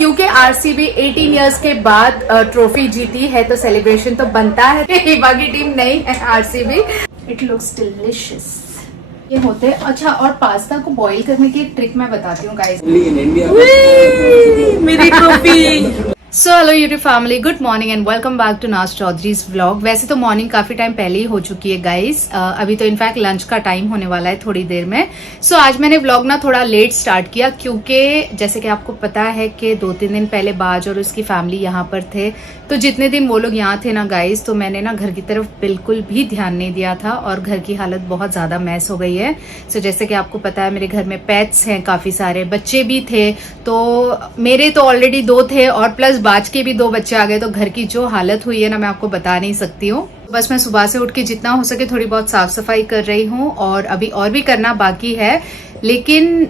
क्योंकि RCB 18 years के बाद ट्रॉफी जीती है तो सेलिब्रेशन तो बनता है। हिबा की टीम नहीं है आरसीबी। It looks delicious. ये होते हैं। अच्छा, और पास्ता को बॉईल करने की एक ट्रिक मैं बताती हूँ गाइस। मेरी trophy. So hello YouTube family, good morning and welcome back to Naz Chaudhary's vlog. वैसे तो मॉर्निंग काफी टाइम पहले ही हो चुकी है गाइस, अभी तो इनफैक्ट लंच का टाइम होने वाला है थोड़ी देर में। सो आज मैंने व्लॉग ना थोड़ा लेट स्टार्ट किया क्योंकि जैसे कि आपको पता है कि 2-3 दिन पहले बाज और उसकी फैमिली यहाँ पर थे, तो जितने दिन वो लोग यहाँ थे ना गाइस, तो मैंने ना घर की तरफ बिल्कुल भी ध्यान नहीं दिया था और घर की हालत बहुत ज्यादा मैस हो गई है। सो जैसे कि आपको पता है मेरे घर में पेट्स हैं, काफी सारे बच्चे भी थे, तो मेरे तो ऑलरेडी 2 थे और प्लस बाज के भी 2 बच्चे आ गए, तो घर की जो हालत हुई है ना मैं आपको बता नहीं सकती हूँ। बस मैं सुबह से उठ के जितना हो सके थोड़ी बहुत साफ सफाई कर रही हूँ और अभी और भी करना बाकी है, लेकिन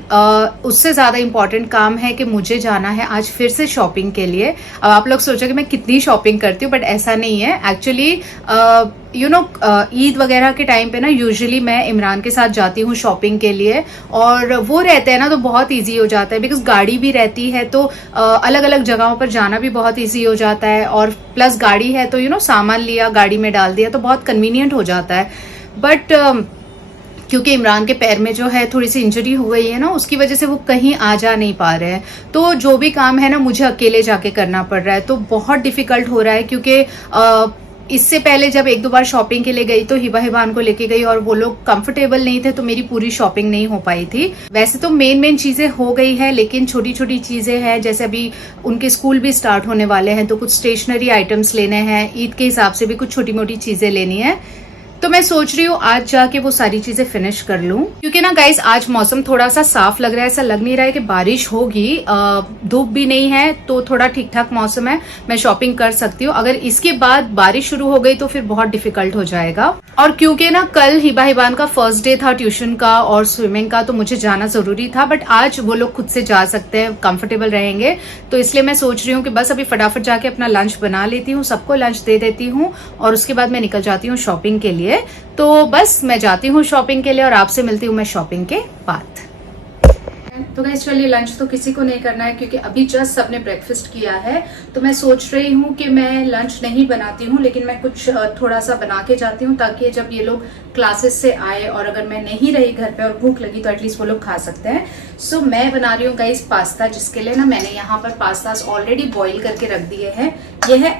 उससे ज्यादा इम्पोर्टेंट काम है कि मुझे जाना है आज फिर से शॉपिंग के लिए। अब आप लोग सोचोगे मैं कितनी शॉपिंग करती हूँ, बट ऐसा नहीं है एक्चुअली। ईद वगैरह के टाइम पे ना यूजुअली मैं इमरान के साथ जाती हूँ शॉपिंग के लिए, और वो रहते हैं ना तो बहुत इजी हो जाता है बिकॉज गाड़ी भी रहती है, तो अलग अलग जगहों पर जाना भी बहुत इजी हो जाता है, और प्लस गाड़ी है तो सामान लिया गाड़ी में डाल दिया तो बहुत कन्वीनियंट हो जाता है। बट क्योंकि इमरान के पैर में जो है थोड़ी सी इंजरी हो गई है ना, उसकी वजह से वो कहीं आ जा नहीं पा रहे हैं, तो जो भी काम है ना मुझे अकेले जाके करना पड़ रहा है, तो बहुत डिफिकल्ट हो रहा है। क्योंकि इससे पहले जब 1-2 बार शॉपिंग के लिए गई तो हिबान को लेके गई और वो लोग कंफर्टेबल नहीं थे, तो मेरी पूरी शॉपिंग नहीं हो पाई थी। वैसे तो मेन चीजें हो गई है, लेकिन छोटी छोटी चीजें हैं, जैसे अभी उनके स्कूल भी स्टार्ट होने वाले हैं तो कुछ स्टेशनरी आइटम्स लेने हैं, ईद के हिसाब से भी कुछ छोटी मोटी चीजें लेनी है, तो मैं सोच रही हूँ आज जाके वो सारी चीजें फिनिश कर लूं। क्योंकि ना गाइस आज मौसम थोड़ा सा साफ लग रहा है, ऐसा लग नहीं रहा है कि बारिश होगी, धूप भी नहीं है, तो थोड़ा ठीक ठाक मौसम है, मैं शॉपिंग कर सकती हूँ। अगर इसके बाद बारिश शुरू हो गई तो फिर बहुत डिफिकल्ट हो जाएगा। और क्योंकि ना कल हिबान का फर्स्ट डे था ट्यूशन का और स्विमिंग का, तो मुझे जाना जरूरी था, बट आज वो लोग खुद से जा सकते हैं, कंफर्टेबल रहेंगे, तो इसलिए मैं सोच रही हूँ कि बस अभी फटाफट जाके अपना लंच बना लेती हूँ, सबको लंच दे देती हूँ और उसके बाद मैं निकल जाती हूँ शॉपिंग के लिए। तो बस मैं जाती हूँ शॉपिंग के लिए और आपसे मिलती हूँ मैं शॉपिंग के बाद। तो गाइस चलिए, लंच तो किसी को नहीं करना है क्योंकि अभी जस्ट सबने ब्रेकफास्ट किया है, तो मैं सोच रही हूँ कि मैं लंच नहीं बनाती हूँ, लेकिन मैं कुछ थोड़ा सा बना के जाती हूँ ताकि जब ये लोग क्लासेस से आए और अगर मैं नहीं रही घर पे और भूख लगी तो एटलीस्ट वो लोग खा सकते हैं। सो मैं बना रही हूँ गाइस पास्ता, जिसके लिए ना मैंने यहाँ पर पास्ता ऑलरेडी बॉईल करके रख दिए हैं। ये है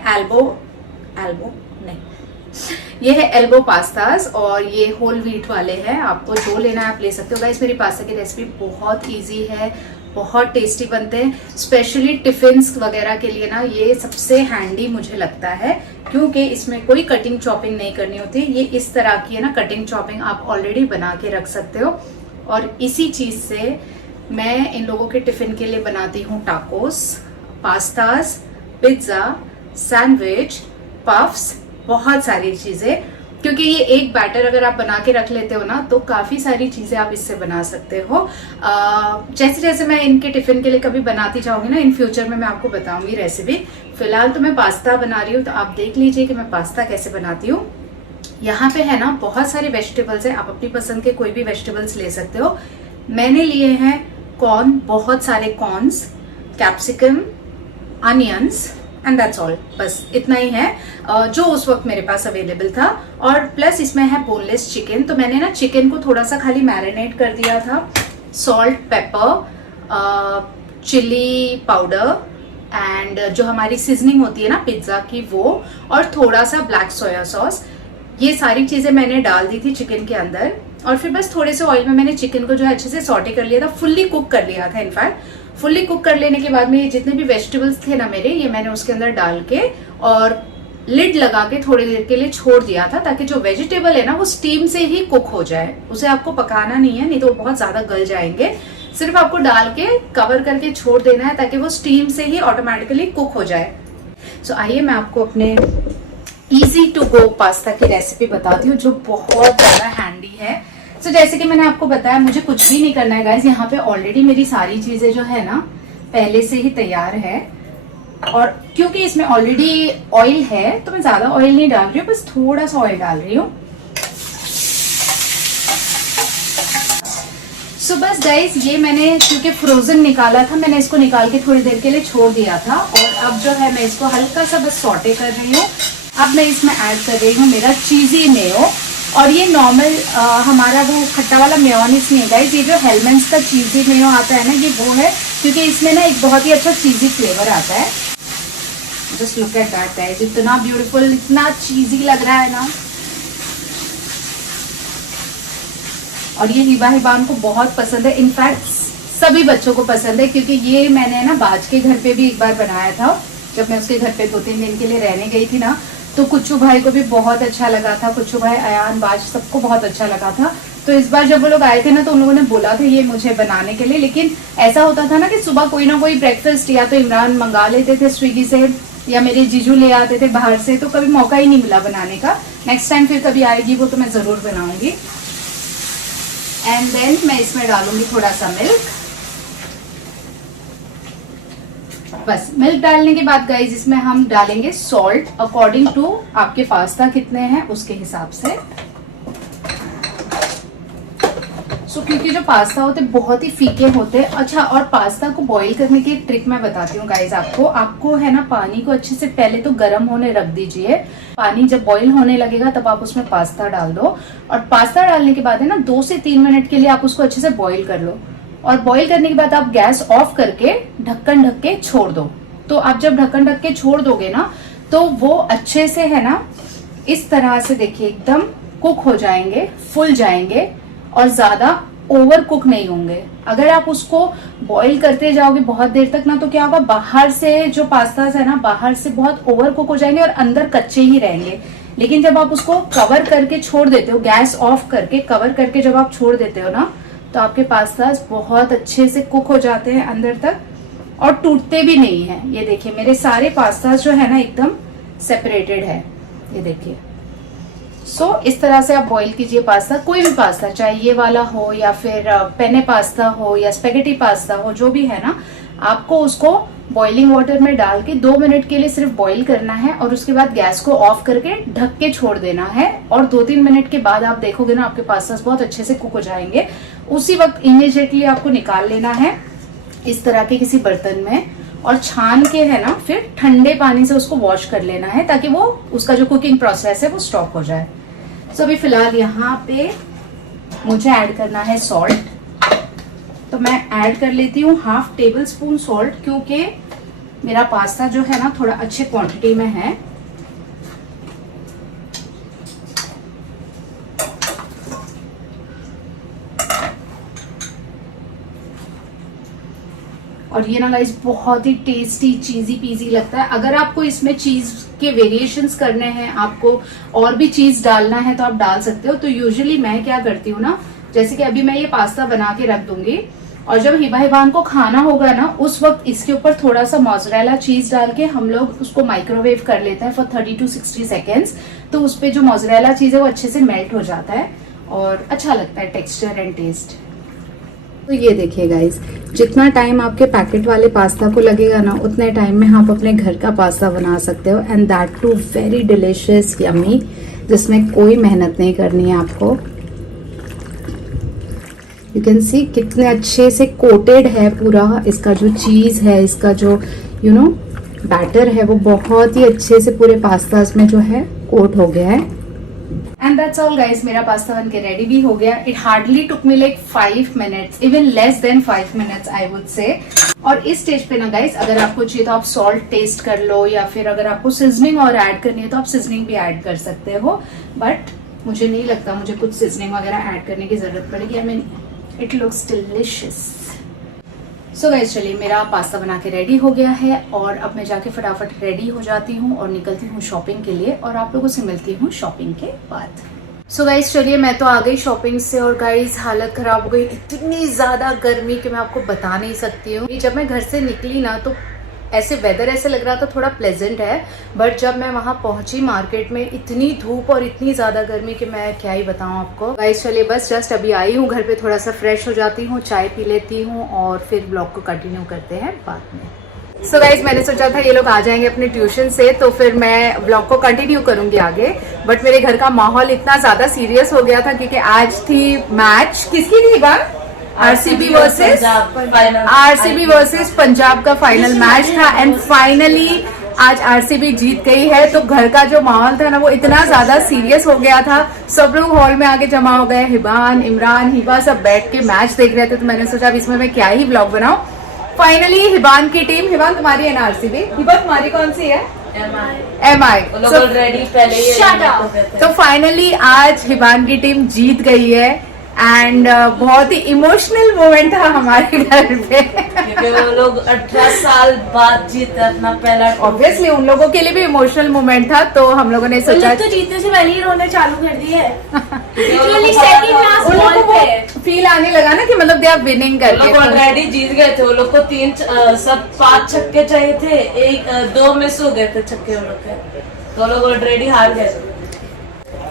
ये है एल्बो पास्तास और ये होल व्हीट वाले हैं, आपको जो लेना है आप ले सकते हो गाइस। मेरी पास्ता की रेसिपी बहुत इजी है, बहुत टेस्टी बनते हैं, स्पेशली टिफिन्स वगैरह के लिए ना ये सबसे हैंडी मुझे लगता है, क्योंकि इसमें कोई कटिंग चॉपिंग नहीं करनी होती। ये इस तरह की है ना, कटिंग चॉपिंग आप ऑलरेडी बना के रख सकते हो, और इसी चीज से मैं इन लोगों के टिफिन के लिए बनाती हूँ tacos, pastas, pizza, sandwich, puffs, बहुत सारी चीजें। क्योंकि ये एक बैटर अगर आप बना के रख लेते हो ना तो काफी सारी चीजें आप इससे बना सकते हो। जैसे जैसे मैं इनके टिफिन के लिए कभी बनाती जाऊंगी ना इन फ्यूचर में, मैं आपको बताऊंगी रेसिपी। फिलहाल तो मैं पास्ता बना रही हूँ, तो आप देख लीजिए कि मैं पास्ता कैसे बनाती हूँ। यहाँ पे है ना बहुत सारे वेजिटेबल्स है, आप अपनी पसंद के कोई भी वेजिटेबल्स ले सकते हो। मैंने लिए हैं कॉर्न, बहुत सारे corns, capsicum, onions and that's all, बस इतना ही है जो उस वक्त मेरे पास अवेलेबल था। और प्लस इसमें है बोनलेस चिकन, तो मैंने ना चिकन को थोड़ा सा खाली मैरिनेट कर दिया था, salt, pepper, chilli powder and जो हमारी सीजनिंग होती है ना पिज्जा की वो, और थोड़ा सा ब्लैक सोया सॉस, ये सारी चीजें मैंने डाल दी थी चिकन के अंदर। और फिर बस थोड़े से ऑयल में मैंने चिकन को जो है अच्छे से सॉटे कर लिया था, फुल्ली कुक कर लिया था। इनफैक्ट फुल्ली कुक कर लेने के बाद में ये जितने भी वेजिटेबल्स थे ना मेरे, ये मैंने उसके अंदर डाल के और लिड लगा के थोड़ी देर के लिए छोड़ दिया था, ताकि जो वेजिटेबल है ना वो स्टीम से ही कुक हो जाए, उसे आपको पकाना नहीं है, नहीं तो बहुत ज्यादा गल जाएंगे। सिर्फ आपको डाल के कवर करके छोड़ देना है ताकि वो स्टीम से ही ऑटोमेटिकली कुक हो जाए। सो आइए मैं आपको अपने इजी टू गो पास्ता की रेसिपी बताती हूँ, जो बहुत ज्यादा हैंडी है। तो जैसे कि मैंने आपको बताया, मुझे कुछ भी नहीं करना है गाइस, यहाँ पे ऑलरेडी मेरी सारी चीजें जो है ना पहले से ही तैयार है, और क्योंकि इसमें ऑलरेडी ऑयल है तो मैं ज्यादा ऑयल नहीं डाल रही हूँ, बस थोड़ा सा ऑयल डाल रही हूँ। सो बस गाइस, ये मैंने क्योंकि फ्रोजन निकाला था, मैंने इसको निकाल के थोड़ी देर के लिए छोड़ दिया था और अब जो है मैं इसको हल्का सा बस सॉटे कर रही हूँ। अब मैं इसमें ऐड कर रही हूँ मेरा चीजी मेयो। और ये नॉर्मल हमारा वो खट्टा वाला मेयोनीज नहीं है गाइस, ये जो हेलमेंस का चीजी मेयो आता है ना, ये वो है, क्योंकि इसमें ना एक बहुत ही अच्छा चीजी फ्लेवर आता है। Just look at that guys, इतना ब्यूटीफुल, इतना चीजी लग रहा है ना। और ये हिबान को बहुत पसंद है, इनफैक्ट सभी बच्चों को पसंद है, क्योंकि ये मैंने ना बाज के घर पे भी एक बार बनाया था। जब मैं उसके घर पे 2-3 दिन के लिए रहने गई थी ना, तो कुच्चू भाई को भी बहुत अच्छा लगा था। कुच्चू भाई, अयान, बाज, सबको बहुत अच्छा लगा था। तो इस बार जब वो लोग आए थे ना, तो उन लोगों ने बोला था ये मुझे बनाने के लिए। लेकिन ऐसा होता था ना कि सुबह कोई ना कोई ब्रेकफास्ट या तो इमरान मंगा लेते थे स्विगी से, या मेरे जीजू ले आते थे बाहर से, तो कभी मौका ही नहीं मिला बनाने का। नेक्स्ट टाइम फिर कभी आएगी वो तो मैं जरूर बनाऊंगी। एंड देन मैं इसमें डालूंगी थोड़ा सा मिल्क। बस मिल्क डालने के बाद गाइज इसमें हम डालेंगे सॉल्ट अकॉर्डिंग टू आपके पास्ता कितने हैं उसके हिसाब से। क्योंकि जो पास्ता होते बहुत ही फीके होते हैं। अच्छा, और पास्ता को बॉईल करने की एक ट्रिक मैं बताती हूँ गाइज आपको है ना, पानी को अच्छे से पहले तो गर्म होने रख दीजिए। पानी जब बॉईल होने लगेगा तब आप उसमें पास्ता डाल दो, और पास्ता डालने के बाद है ना 2 से 3 मिनट के लिए आप उसको अच्छे से बॉईल कर लो। और बॉईल करने के बाद आप गैस ऑफ करके ढक्कन ढक के छोड़ दो। तो आप जब ढक्कन ढक के छोड़ दोगे ना, तो वो अच्छे से है ना इस तरह से देखिए एकदम कुक हो जाएंगे, फुल जाएंगे और ज्यादा ओवर कुक नहीं होंगे। अगर आप उसको बॉईल करते जाओगे बहुत देर तक ना, तो क्या होगा, बाहर से जो पास्ता है ना, बाहर से बहुत ओवर कुक हो जाएंगे और अंदर कच्चे ही रहेंगे। लेकिन जब आप उसको कवर करके छोड़ देते हो, गैस ऑफ करके कवर करके जब आप छोड़ देते हो ना, तो आपके पास्ता बहुत अच्छे से कुक हो जाते हैं अंदर तक और टूटते भी नहीं है। ये देखिए मेरे सारे पास्ता जो है ना एकदम सेपरेटेड है, ये देखिए। इस तरह से आप बॉईल कीजिए पास्ता, कोई भी पास्ता, चाहे ये वाला हो या फिर पेने पास्ता हो या स्पेगेटी पास्ता हो, जो भी है ना, आपको उसको बॉइलिंग वाटर में डाल के 2 मिनट के लिए सिर्फ बॉईल करना है और उसके बाद गैस को ऑफ करके ढक के छोड़ देना है। और 2-3 मिनट के बाद आप देखोगे ना आपके पास्ता बहुत अच्छे से कुक हो जाएंगे। उसी वक्त इमीडिएटली आपको निकाल लेना है इस तरह के किसी बर्तन में, और छान के है ना फिर ठंडे पानी से उसको वॉश कर लेना है, ताकि वो उसका जो कुकिंग प्रोसेस है वो स्टॉप हो जाए। अभी फिलहाल यहाँ पे मुझे ऐड करना है सॉल्ट, तो मैं ऐड कर लेती हूँ 1/2 टेबल स्पून सॉल्ट, क्योंकि मेरा पास्ता जो है ना थोड़ा अच्छे क्वांटिटी में है। और ये ना गाइस बहुत ही टेस्टी चीजी पीजी लगता है। अगर आपको इसमें चीज के वेरिएशंस करने हैं, आपको और भी चीज डालना है तो आप डाल सकते हो। तो यूजुअली मैं क्या करती हूँ ना, जैसे कि अभी मैं ये पास्ता बना के रख दूंगी और जब हिबान को खाना होगा ना, उस वक्त इसके ऊपर थोड़ा सा मोज़रेला चीज डाल के हम लोग उसको माइक्रोवेव कर लेते हैं फॉर 30 to 60 सेकेंड्स। तो उस पे जो मोज़रेला चीज है वो अच्छे से मेल्ट हो जाता है और अच्छा लगता है टेक्सचर एंड टेस्ट। तो ये देखिए गाइस, जितना टाइम आपके पैकेट वाले पास्ता को लगेगा ना, उतने टाइम में आप अपने घर का पास्ता बना सकते हो, and that too very delicious yummy, जिसमें कोई मेहनत नहीं करनी है आपको। यू कैन सी कितने अच्छे से कोटेड है पूरा, इसका जो चीज है, इसका जो बैटर है वो बहुत ही अच्छे से पूरे पास्ता में जो है कोट हो गया है। एंड दैट्स ऑल गाइस, मेरा पास्ता बन के रेडी भी हो गया। It hardly took me like 5 minutes, even less than 5 minutes I would say. और इस स्टेज पे ना गाइस, अगर आपको चाहिए तो आप सॉल्ट टेस्ट कर लो, या फिर अगर आपको सीजनिंग और ऐड करनी है तो आप सीजनिंग भी ऐड कर सकते हो, बट मुझे नहीं लगता मुझे कुछ सीजनिंग वगैरह ऐड करने की जरूरत पड़ेगी। I mean it looks delicious. So guys चलिए, मेरा पास्ता बना के रेडी हो गया है और अब मैं जाके फटाफट रेडी हो जाती हूँ और निकलती हूँ शॉपिंग के लिए, और आप लोगों से मिलती हूँ शॉपिंग के बाद। सो गाइस चलिए, मैं तो आ गई शॉपिंग से और गाइस हालत खराब हो गई, इतनी ज्यादा गर्मी कि मैं आपको बता नहीं सकती हूँ। जब मैं घर से निकली ना, तो ऐसे वेदर ऐसे लग रहा था थोड़ा प्लेजेंट है, बट जब मैं वहां पहुंची मार्केट में, इतनी धूप और इतनी ज्यादा गर्मी कि मैं क्या ही बताऊं आपको। गाइस चलिए, बस जस्ट अभी आई हूँ घर पे, थोड़ा सा फ्रेश हो जाती हूँ, चाय पी लेती हूँ और फिर ब्लॉग को कंटिन्यू करते हैं बाद में। सो गाइस, मैंने सोचा था ये लोग आ जाएंगे अपने ट्यूशन से तो फिर मैं ब्लॉग को कंटिन्यू करूंगी आगे, बट मेरे घर का माहौल इतना ज्यादा सीरियस हो गया था क्योंकि आज थी मैच। किसकी थी बात? आरसीबी वर्सेस पंजाब का फाइनल मैच था एंड फाइनली आज आरसीबी जीत गई है। तो घर का जो माहौल था ना वो इतना ज्यादा सीरियस हो गया था, सब लोग हॉल में आके जमा हो गए, हिबान, इमरान, हिबा सब बैठ के मैच देख रहे थे। तो मैंने सोचा अब इसमें मैं क्या ही व्लॉग बनाऊं। फाइनली हिबान की टीम, हिबान तुम्हारी है ना आरसीबी, हिबा तुम्हारी कौन सी है? MI। तो फाइनली आज हिबान की टीम जीत गई है एंड बहुत ही इमोशनल मोमेंट था हमारे घर पे क्योंकि वो लोग 18 साल बाद जीते अपना पहला। ऑब्वियसली उन लोगों के लिए भी इमोशनल मोमेंट था, तो हम लोगों ने सोचा तो जीतने से पहले ही रोने चालू कर दिए। उन लोगों को फील आने लगा ना कि मतलब दे आर विनिंग करके। ऑलरेडी जीत गए थे वो लोग को, सब 5 छक्के चाहिए थे, 2 मिस हो गए थे छक्के उन लोग के, तो लोग ऑलरेडी हार गए थे।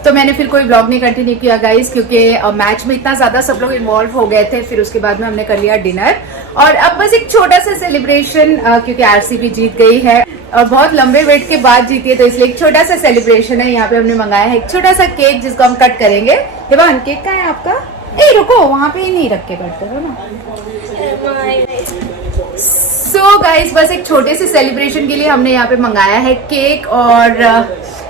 तो मैंने फिर कोई ब्लॉग नहीं कंटिन्यू किया गाइस, क्योंकि मैच में इतना ज्यादा सब लोग इन्वॉल्व हो गए थे। फिर उसके बाद में हमने कर लिया डिनर और अब बस एक छोटा सा सेलिब्रेशन, क्योंकि आरसीबी जीत गई है और बहुत लंबे वेट के बाद जीती है, तो इसलिए एक छोटा सा सेलिब्रेशन है। यहाँ पे हमने मंगाया है एक छोटा सा केक जिसको हम कट करेंगे। हिबान केक कहाँ है आपका? ए रुको, वहाँ पे ही नहीं रख के कट करो ना। सो गाइस बस एक छोटे से सेलिब्रेशन के लिए हमने यहाँ पे मंगाया है केक और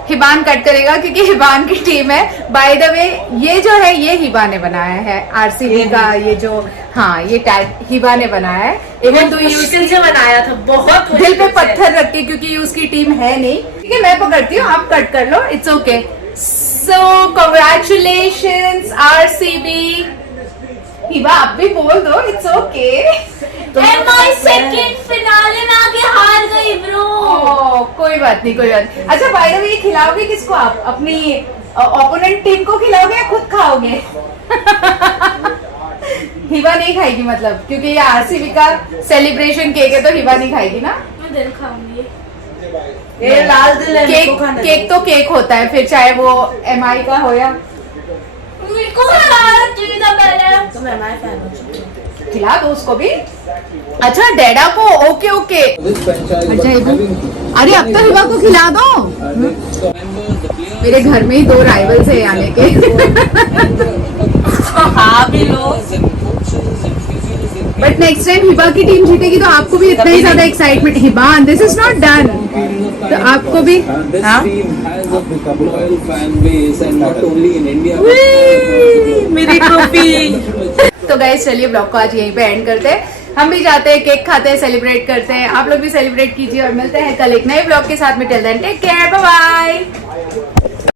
हिबान कट करेगा क्योंकि हिबान की टीम है। बाय द वे ये जो है ये हिबा ने बनाया है आरसीबी का, ये जो हाँ ये टैग हिबा ने बनाया है। इवन तो मुश्किल से बनाया था, बहुत दिल पे पत्थर रख के, क्योंकि उसकी टीम है नहीं। ठीक है मैं पकड़ती हूँ, आप कट कर लो, it's okay. So congratulations RCB. Hiba आप भी बोल दो, इट्स ओके। सेकंड फिनाले में आके हार गई ब्रो। कोई बात नहीं, कोई बात नहीं। अच्छा बाय द वे खिलाओगे किसको आप? अपनी ओपोनेंट टीम को खिलाओगे या खुद खाओगे? हिबा नहीं खाएगी मतलब, क्योंकि ये आरसीबी का सेलिब्रेशन केक है तो हिबा नहीं खाएगी ना। मैं दिल खाऊंगी। ये लाल दिल है, केक तो केक होता है, फिर चाहे वो MI का हो या खिला दो उसको भी। अच्छा डैडा को, ओके ओके। अच्छा अरे अब तो हिबा को खिला दो। मेरे घर में ही 2 राइवल्स है आने के। हाँ भी लो। बट नेक्स्ट टाइम हिबा की टीम जीतेगी तो आपको भी इतना ही ज्यादा एक्साइटमेंट। हिबान दिस इज नॉट डन, तो आपको भी हाँ मेरी ट्रॉफी। तो गाइस चलिए ब्लॉग को आज यहीं पे एंड करते हैं। हम भी जाते हैं, केक खाते हैं, सेलिब्रेट करते हैं। आप लोग भी सेलिब्रेट कीजिए और मिलते हैं कल एक नए ब्लॉग के साथ में। Till then take care, bye bye.